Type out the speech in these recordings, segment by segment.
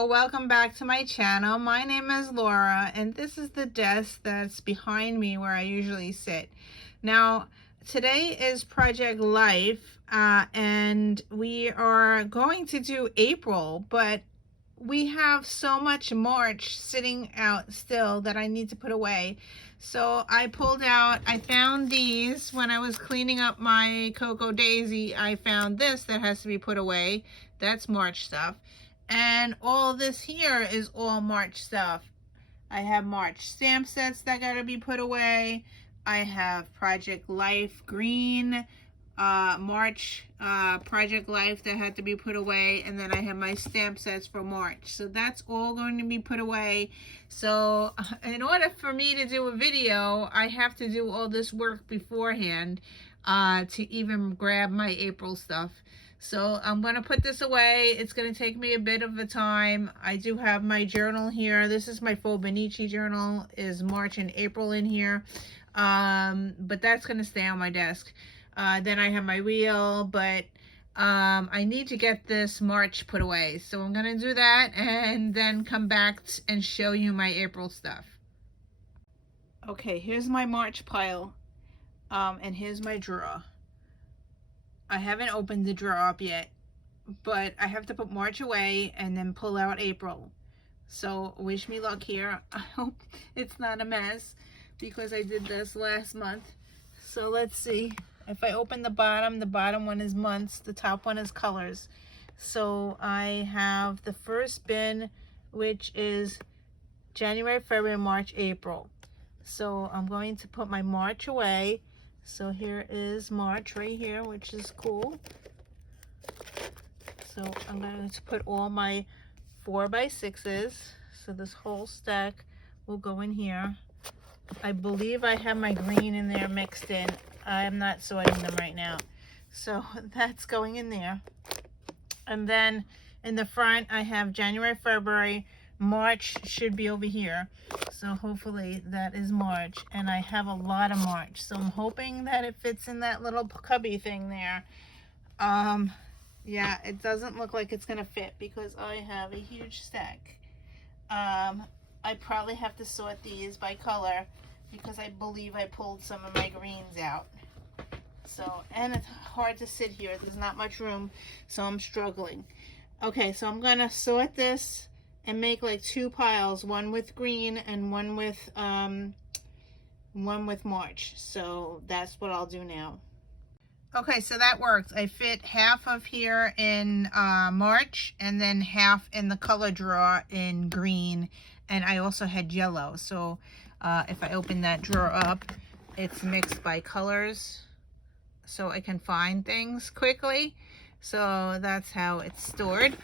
Hello, welcome back to my channel. My name is Laura and this is the desk that's behind me where I usually sit. Now today is Project Life and we are going to do April, but we have so much March sitting out still that I need to put away. So I found these when I was cleaning up my Cocoa Daisy. I found this that has to be put away. That's March stuff. And all this here is all March stuff. I have March stamp sets that gotta be put away. I have Project Life green, March Project Life that had to be put away. And then I have my stamp sets for March. So that's all going to be put away. So in order for me to do a video, I have to do all this work beforehand to even grab my April stuff. So I'm going to put this away. It's going to take me a bit of a time. I do have my journal here. This is my Fobonichi journal. Is March and April in here. But that's going to stay on my desk. Then I have my wheel, but I need to get this March put away. So I'm going to do that and then come back and show you my April stuff. Okay, here's my March pile. And here's my drawer. I haven't opened the drawer up yet, but I have to put March away and then pull out April. So wish me luck here. I hope it's not a mess because I did this last month. So let's see. If I open the bottom one is months, the top one is colors. So I have the first bin, which is January, February, March, April. So I'm going to put my March away. So here is March right here, which is cool. So I'm going to put all my 4x6s. So this whole stack will go in here. I believe I have my green in there mixed in. I am not sorting them right now. So that's going in there. And then in the front, I have January, February, March should be over here. So hopefully that is March. And I have a lot of March. So I'm hoping that it fits in that little cubby thing there. Yeah, it doesn't look like it's going to fit because I have a huge stack. I probably have to sort these by color because I believe I pulled some of my greens out. So, and it's hard to sit here. There's not much room, so I'm struggling. Okay, so I'm going to sort this and make like two piles, one with green and one with March. So that's what I'll do now. Okay, so that worked. I fit half of here in March and then half in the color drawer in green, and I also had yellow. So if I open that drawer up, it's mixed by colors so I can find things quickly. So that's how it's stored.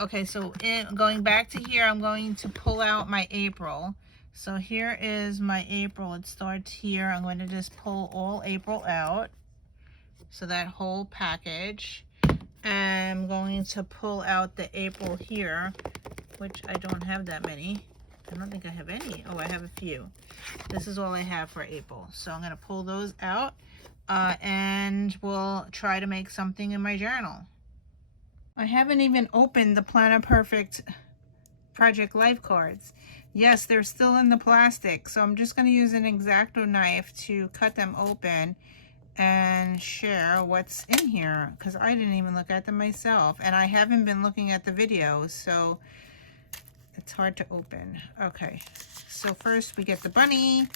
Okay, so going back to here, I'm going to pull out my April. So here is my April. It starts here. I'm going to just pull all April out. So that whole package. And I'm going to pull out the April here, which I don't have that many. I don't think I have any. Oh, I have a few. This is all I have for April. So I'm going to pull those out. And we'll try to make something in my journal. I haven't even opened the Planner Perfect Project Life cards. Yes, they're still in the plastic, so I'm just going to use an X-Acto knife to cut them open and share what's in here, because I didn't even look at them myself, and I haven't been looking at the videos, so it's hard to open. Okay, so first we get the bunny.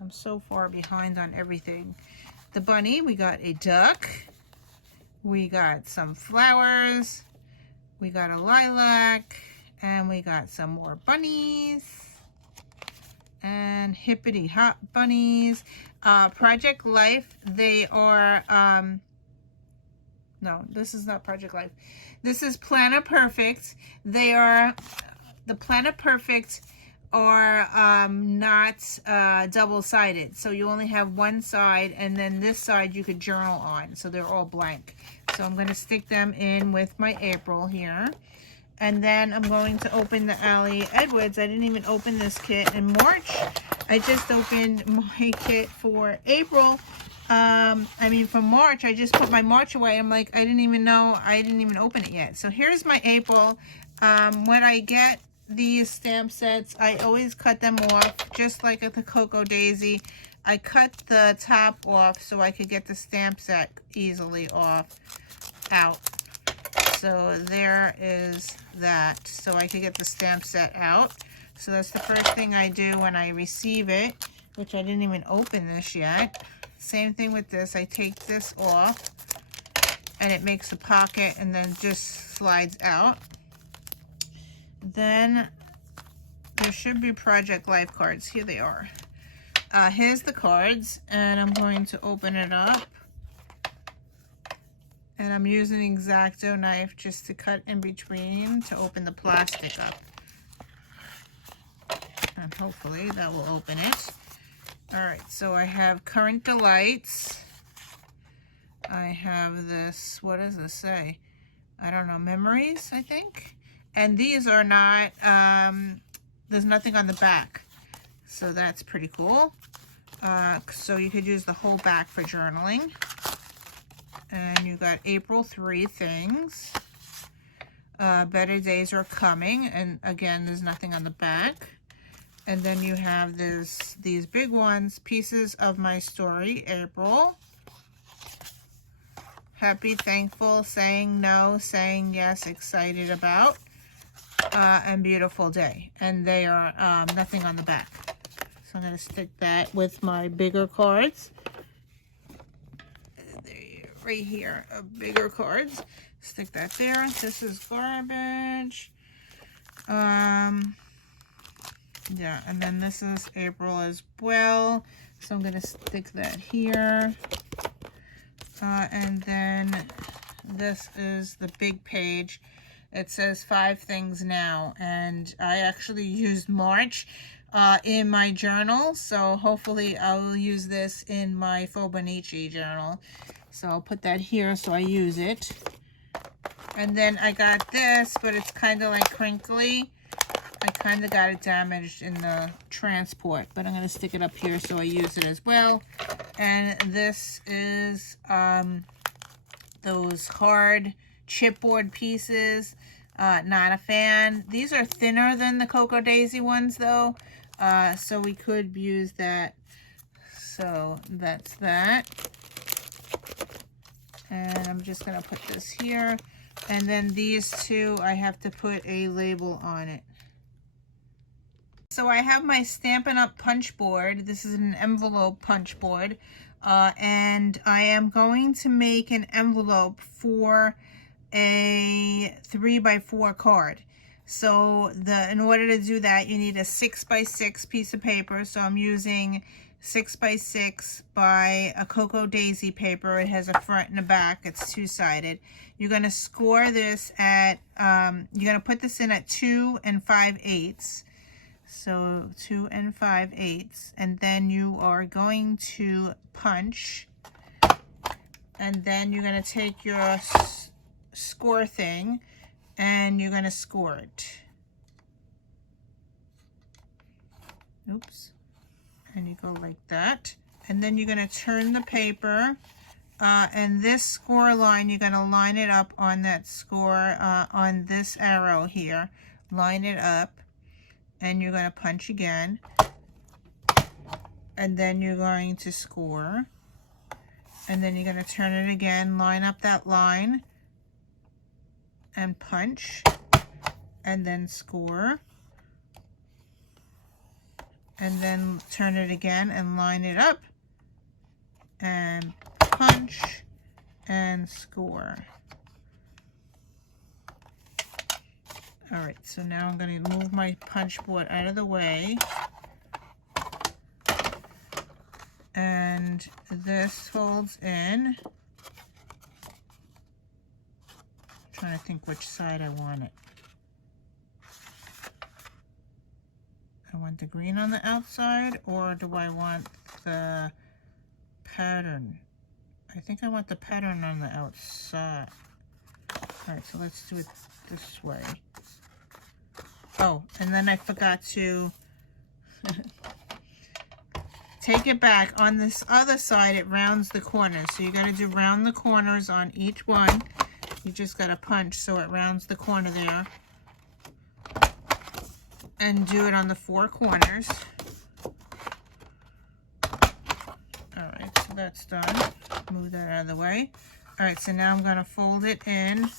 I'm so far behind on everything. The bunny, we got a duck, we got some flowers, we got a lilac, and we got some more bunnies, and hippity hop bunnies. Project Life, they are, no, this is not Project Life. This is Planner Perfect. They are, the Planner Perfect are not double-sided, so you only have one side, and then this side you could journal on, so they're all blank. So I'm going to stick them in with my April here, and then I'm going to open the Allie Edwards. I didn't even open this kit in March. I just opened my kit for April, I mean, for March, I just put my March away. I'm like, I didn't even know, I didn't even open it yet. So here's my April. When I get these stamp sets, I always cut them off, just like at the Cocoa Daisy. I cut the top off so I could get the stamp set easily out. So there is that. So I could get the stamp set out. So that's the first thing I do when I receive it, which I didn't even open this yet. Same thing with this. I take this off and it makes a pocket and then just slides out. Then there should be Project Life cards. Here they are. Here's the cards, and I'm going to open it up. And I'm using an X-Acto knife just to cut in between to open the plastic up. And hopefully that will open it. Alright, so I have Current Delights. I have this, what does this say? I don't know, Memories, I think. And these are not, there's nothing on the back. So that's pretty cool. So you could use the whole back for journaling. And you got April 3 things. Better Days Are Coming. And again, there's nothing on the back. And then you have these big ones, Pieces of My Story, April. Happy, Thankful, Saying No, Saying Yes, Excited About. And Beautiful Day. And they are nothing on the back. So I'm going to stick that with my bigger cards. Right here, bigger cards. Stick that there. This is garbage. Yeah, and then this is April as well. So I'm going to stick that here. And then this is the big page. It says 5 things now. And I actually used March in my journal. So hopefully I'll use this in my Fobonichi journal. So I'll put that here so I use it. And then I got this, but it's kind of like crinkly. I kind of got it damaged in the transport, but I'm going to stick it up here so I use it as well. And this is those hard chipboard pieces. Not a fan. These are thinner than the Cocoa Daisy ones though, so we could use that. So that's that. And I'm just going to put this here. And then these two, I have to put a label on it. So I have my Stampin' Up! Punch board. This is an envelope punch board. And I am going to make an envelope for a 3x4 card. So in order to do that, you need a 6x6 piece of paper. So I'm using 6x6 by a Cocoa Daisy paper. It has a front and a back. It's two-sided. You're going to score this at, you're going to put this in at 2 5/8. So 2 5/8. And then you are going to punch. And then you're going to take your score thing and you're going to score it. Oops. And you go like that. And then you're going to turn the paper. And this score line, you're going to line it up on that score, on this arrow here. Line it up. And you're going to punch again. And then you're going to score. And then you're going to turn it again, line up that line. And punch. And then score. And then turn it again and line it up. And punch. And score. Alright, so now I'm going to move my punch board out of the way. And this folds in. I'm trying to think which side I want it. I want the green on the outside, or do I want the pattern? I think I want the pattern on the outside. Alright, so let's do it this way. Oh, and then I forgot to take it back. On this other side, it rounds the corners. So you got to do round the corners on each one. You just got to punch so it rounds the corner there. And do it on the 4 corners. Alright, so that's done. Move that out of the way. Alright, so now I'm going to fold it in.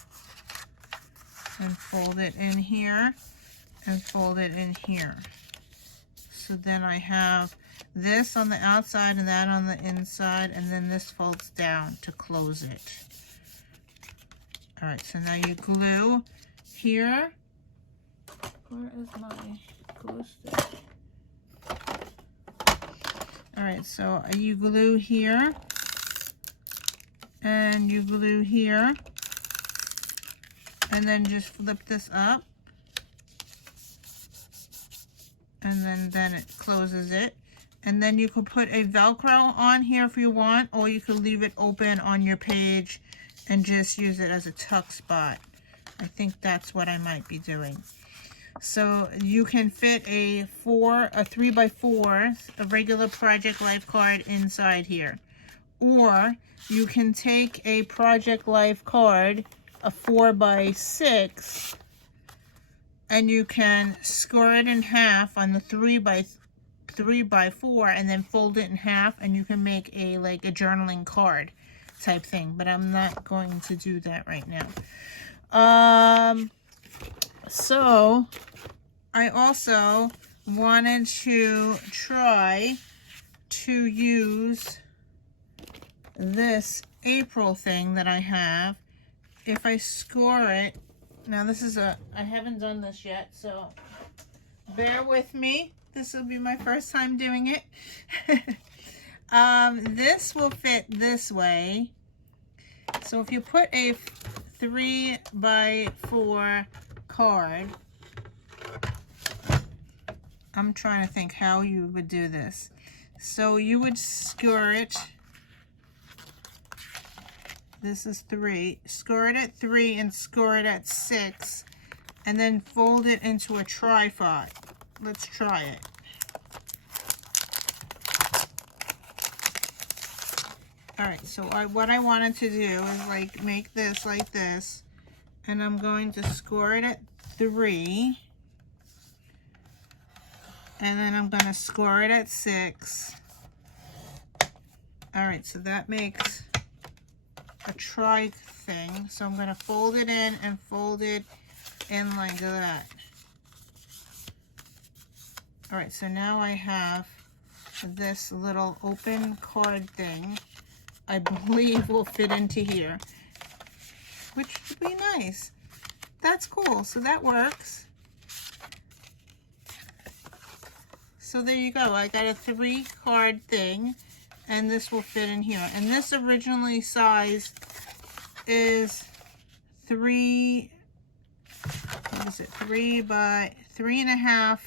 And fold it in here. And fold it in here. So then I have this on the outside and that on the inside, and then this folds down to close it. Alright, so now you glue here. Where is my glue stick? Alright, so you glue here, and you glue here, and then just flip this up, and then it closes it. And then you could put a Velcro on here if you want, or you could leave it open on your page and just use it as a tuck spot. I think that's what I might be doing. So you can fit a 3x4, a regular Project Life card inside here. Or you can take a Project Life card, a 4x6, and you can score it in half on the 3x4 and then fold it in half, and you can make a like a journaling card type thing, but I'm not going to do that right now. So I also wanted to try to use this April thing that I have. If I score it, now this is I haven't done this yet, so bear with me. This will be my first time doing it. This will fit this way. So if you put a 3x4 card, I'm trying to think how you would do this. So you would score it. This is 3. Score it at 3 and score it at 6. And then fold it into a tripod. Let's try it. Alright, so what I wanted to do is like make this like this. And I'm going to score it at 3. And then I'm going to score it at 6. Alright, so that makes a tri thing. So I'm going to fold it in and fold it in like that. Alright, so now I have this little open card thing. I believe will fit into here, which would be nice. That's cool. So that works. So there you go. I got a 3 card thing, and this will fit in here. And this originally size is 3. What is it? 3 by 3.5,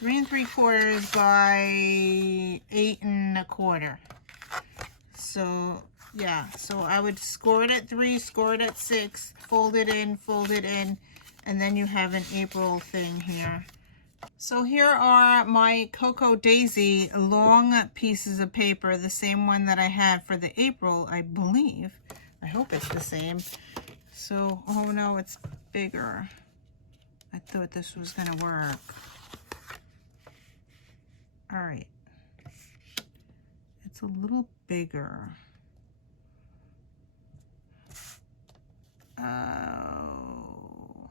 3 3/4 by 8 1/4. So yeah, so I would score it at 3, score it at 6, fold it in, and then you have an April thing here. So here are my Cocoa Daisy long pieces of paper, the same one that I had for the April, I believe. I hope it's the same. So, oh no, it's bigger. I thought this was gonna work. All right. It's a little bigger. Oh,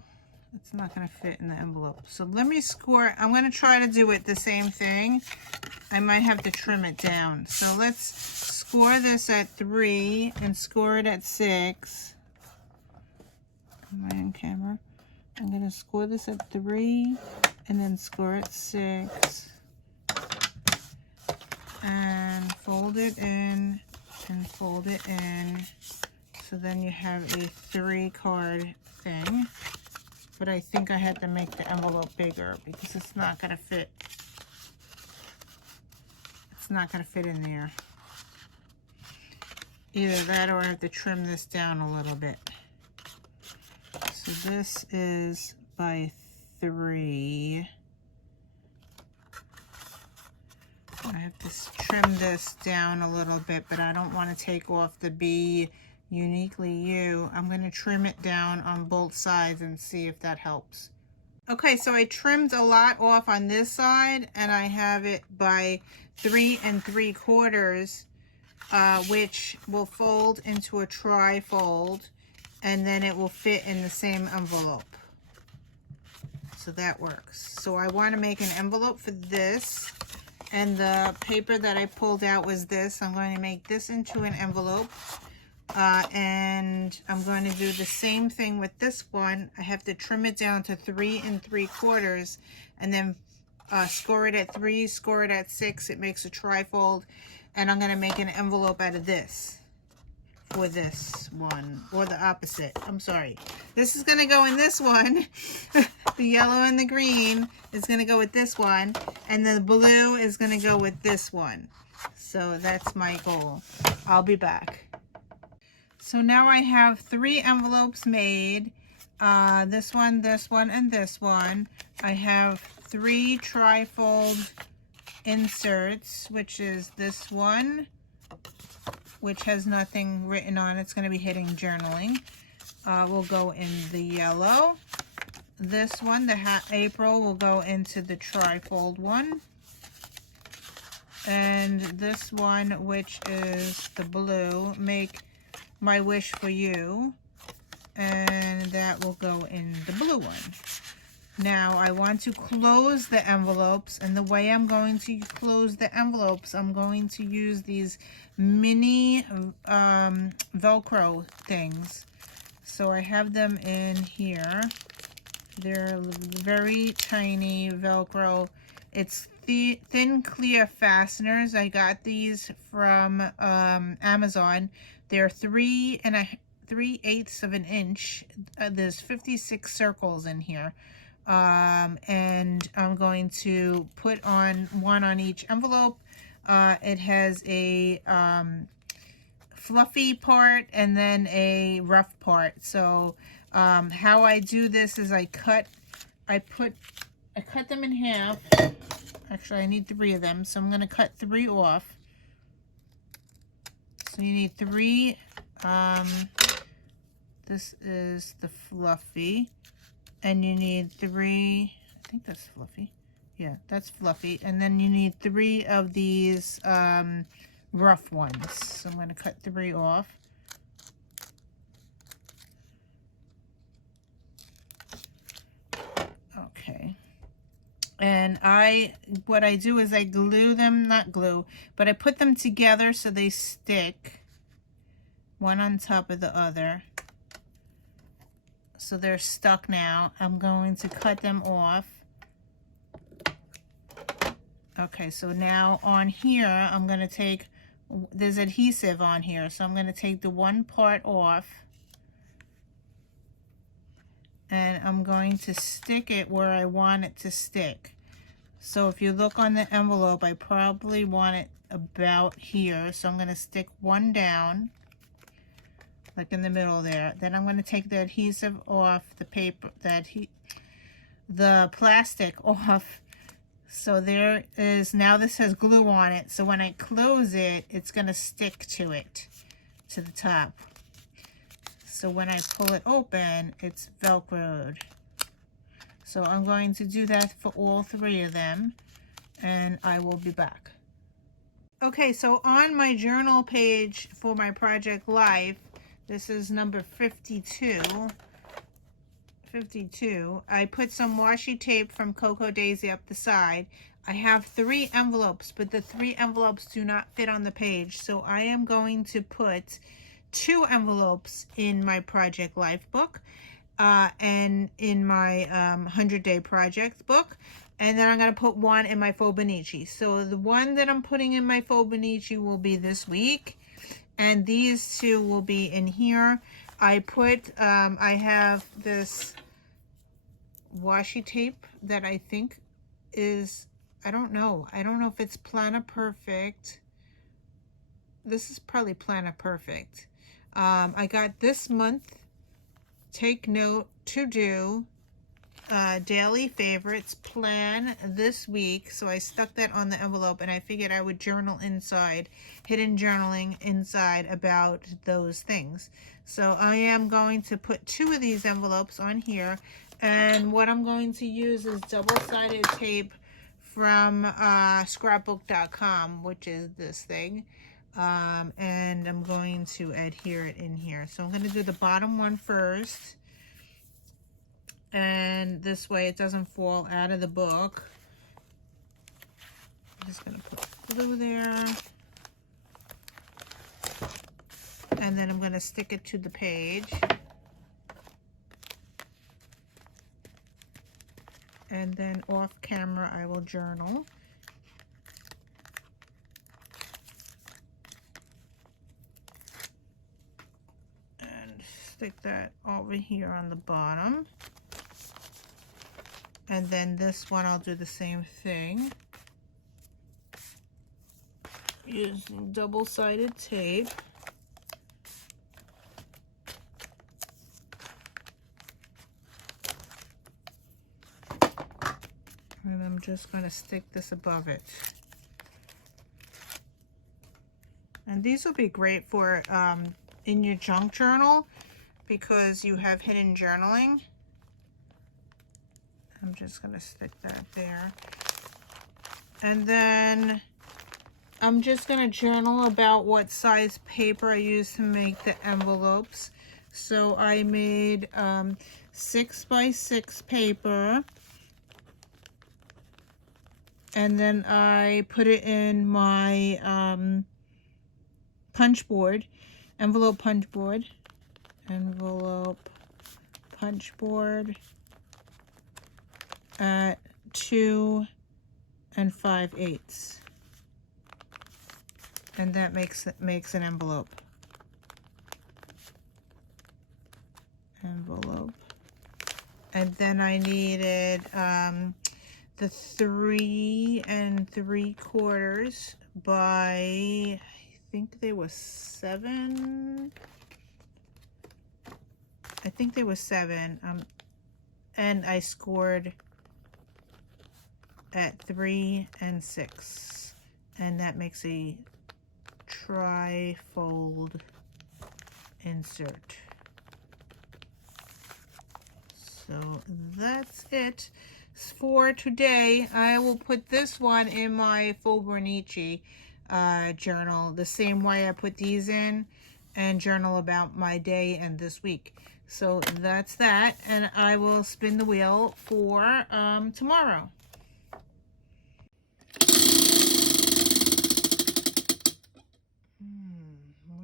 it's not going to fit in the envelope. So let me score. I'm going to try to do it the same thing. I might have to trim it down. So let's score this at 3 and score it at 6. Am I on camera? I'm going to score this at 3 and then score at 6. And fold it in and fold it in. So then you have a 3 card thing. But I think I had to make the envelope bigger because it's not going to fit. It's not going to fit in there. Either that or I have to trim this down a little bit. So this is by 3. I have to trim this down a little bit, but I don't want to take off the Be Uniquely You. I'm going to trim it down on both sides and see if that helps. Okay, so I trimmed a lot off on this side, and I have it by 3 3/4, which will fold into a tri-fold, and then it will fit in the same envelope. So that works. So I want to make an envelope for this, and the paper that I pulled out was this. I'm going to make this into an envelope, and I'm going to do the same thing with this one. I have to trim it down to 3 3/4, and then score it at 3, score it at 6. It makes a tri-fold, and I'm going to make an envelope out of this for this one, or the opposite. I'm sorry. This is going to go in this one. The yellow and the green is going to go with this one, and the blue is going to go with this one. So that's my goal. I'll be back. So now I have 3 envelopes made. This one, and this one. I have 3 tri-fold inserts, which is this one, which has nothing written on it. It's going to be hitting journaling. Will go in the yellow. This one, the April, will go into the tri-fold one. And this one, which is the blue, Make My Wish for You. And that will go in the blue one. Now I want to close the envelopes, and the way I'm going to close the envelopes, I'm going to use these mini Velcro things. So I have them in here. They're very tiny Velcro. It's thin clear fasteners. I got these from Amazon. They're 3/8 of an inch. There's 56 circles in here. And I'm going to put on one on each envelope. It has a fluffy part and then a rough part. So how I do this is I cut them in half. Actually, I need 3 of them, so I'm going to cut 3 off. So you need 3. This is the fluffy, and you need 3. I think that's fluffy. Yeah, that's fluffy. And then you need 3 of these rough ones. So I'm going to cut 3 off. Okay. And what I do is I glue them, not glue, but I put them together so they stick one on top of the other. So they're stuck now. I'm going to cut them off. Okay, so now on here, I'm going to take, there's adhesive on here, so I'm going to take the one part off, and I'm going to stick it where I want it to stick. So if you look on the envelope, I probably want it about here, so I'm going to stick one down, like in the middle there. Then I'm going to take the adhesive off, the paper, the plastic off. So there is, now this has glue on it, so when I close it, it's going to stick to it, to the top. So when I pull it open, it's Velcroed. So I'm going to do that for all 3 of them, and I will be back. Okay, so on my journal page for my project Life, this is number 52. I put some washi tape from Cocoa Daisy up the side. I have 3 envelopes, but the 3 envelopes do not fit on the page, so I am going to put 2 envelopes in my Project Life book and in my 100-day project book, and then I'm going to put 1 in my Fobonichi. So the one that I'm putting in my Fobonichi will be this week, and these 2 will be in here. I have this washi tape that I think is, I don't know if it's Planner Perfect. This is probably Planner Perfect. I got this month, Take Note, To Do, daily favorites plan this week. So I stuck that on the envelope, and I figured I would journal inside, hidden journaling inside about those things. So I am going to put 2 of these envelopes on here, and what I'm going to use is double-sided tape from scrapbook.com, which is this thing. And I'm going to adhere it in here. So I'm going to do the bottom one first, and this way it doesn't fall out of the book. I'm just going to put glue there, and then I'm going to stick it to the page, and then off camera I will journal. Stick that over here on the bottom, and then this one I'll do the same thing using double-sided tape. And I'm just going to stick this above it. And these will be great for in your junk journal, because you have hidden journaling. I'm just going to stick that there. And then I'm just going to journal about what size paper I used to make the envelopes. So I made 6x6 paper, and then I put it in my punch board, envelope punch board at 2 5/8, and that makes an envelope. And then I needed the 3 3/4 by, I think they were 7. I think there was 7, and I scored at 3 and 6, and that makes a tri-fold insert. So that's it for today. I will put this one in my Fibonacci journal the same way I put these in, and journal about my day and this week. So that's that, and I will spin the wheel for tomorrow.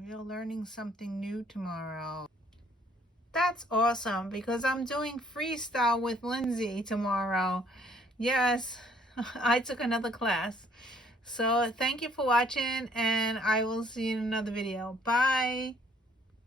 We are learning something new tomorrow. That's awesome, because I'm doing freestyle with Lindsay tomorrow. Yes, I took another class. So thank you for watching, and I will see you in another video. Bye.